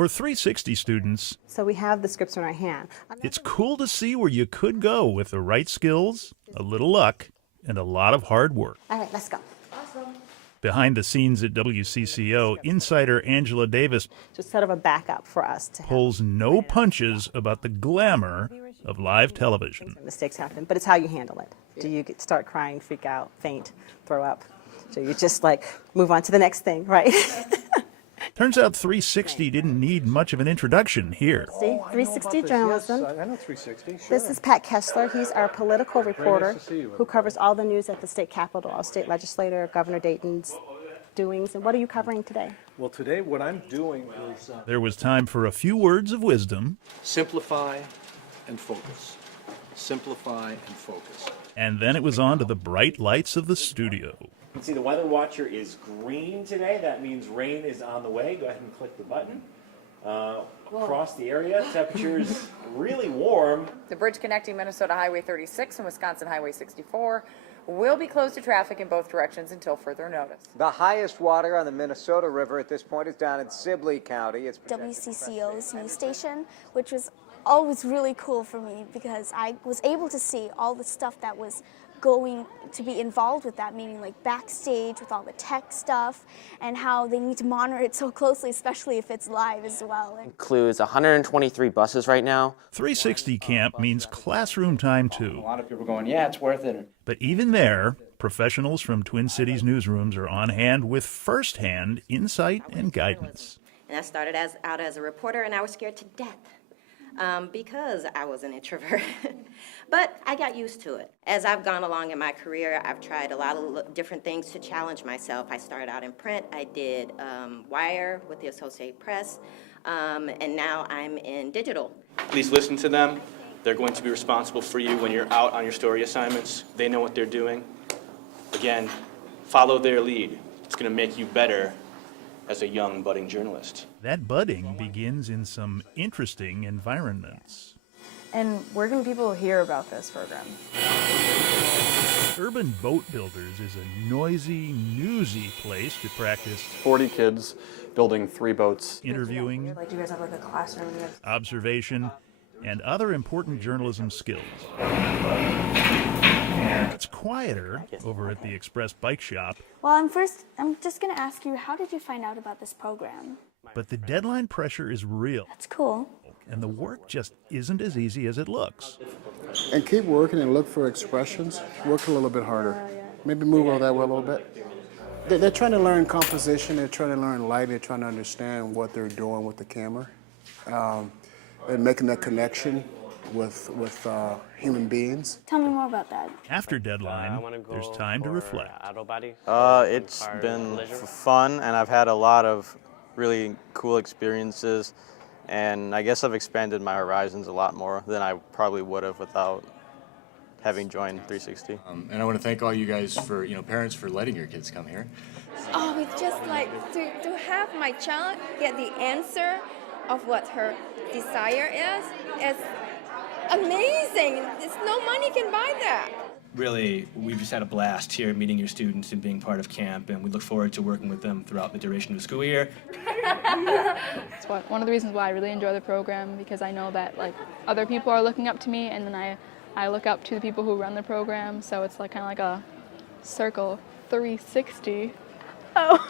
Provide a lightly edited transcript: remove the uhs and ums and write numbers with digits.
For 360 students, So we have the scripts in our hand. it's cool to see where you could go with the right skills, a little luck, and a lot of hard work. All right, let's go. Behind the scenes at WCCO, insider Angela Davis Just sort of a backup for us to have. pulls no punches about the glamour of live television. Mistakes happen, but it's how you handle it. Do you start crying, freak out, faint, throw up? So you just like move on to the next thing, right? Turns out 360 didn't need much of an introduction here. See, 360 journalism. Yes, I know 360, sure. This is Pat Kessler. He's our political reporter to see you. who covers all the news at the state capitol, our state legislator, Governor Dayton's doings. And what are you covering today? Well, today what I'm doing is There was time for a few words of wisdom, simplify and focus. Simplify and focus. and then it was on to the bright lights of the studio. You can see the weather watcher is green today. That means rain is on the way. Go ahead and click the button. Across the area, temperatures really warm. The bridge connecting Minnesota Highway 36 and Wisconsin Highway 64 will be closed to traffic in both directions until further notice. The highest water on the Minnesota River at this point is down in Sibley County. It's WCCO's news station, which was always really cool for me because I was able to see all the stuff that was going to be involved with that, meaning like backstage with all the tech stuff and how they need to monitor it so closely, especially if it's live as well. Includes 123 buses right now. 360 camp means classroom time too. A lot of people going, yeah, it's worth it. But even there, professionals from Twin Cities newsrooms are on hand with first-hand insight and guidance. And I started out as a reporter, and I was scared to death because I was an introvert. But I got used to it. As I've gone along in my career, I've tried a lot of different things to challenge myself. I started out in print. I did wire with the Associated Press, and now I'm in digital. Please listen to them. They're going to be responsible for you when you're out on your story assignments. They know what they're doing. Again, follow their lead. It's going to make you better as a young budding journalist. That budding begins in some interesting environments. And where can people hear about this program? Urban Boat Builders is a noisy, newsy place to practice 40 kids building 3 boats. Interviewing, Like, do you guys have like a classroom? observation, and other important journalism skills. It's quieter over at the Express Bike Shop, Well, I'm just going to ask you, how did you find out about this program? but the deadline pressure is real, That's cool. and the work just isn't as easy as it looks. And keep working and look for expressions. Work a little bit harder. Maybe move over that way a little bit. They're trying to learn composition. They're trying to learn light. They're trying to understand what they're doing with the camera, and making that connection with human beings. Tell me more about that. After deadline, there's time to reflect. It's been fun, and I've had a lot of really cool experiences, and I guess I've expanded my horizons a lot more than I probably would have without having joined 360. And I want to thank all you guys for, parents for letting your kids come here. Oh, it's just like to have my child get the answer of what her desire is amazing. It's no money can buy that. Really, we've just had a blast here meeting your students and being part of camp, and we look forward to working with them throughout the duration of the school year. It's one of the reasons why I really enjoy the program, because I know that like other people are looking up to me, and then I look up to the people who run the program, so it's like kind of like a circle 360. Oh.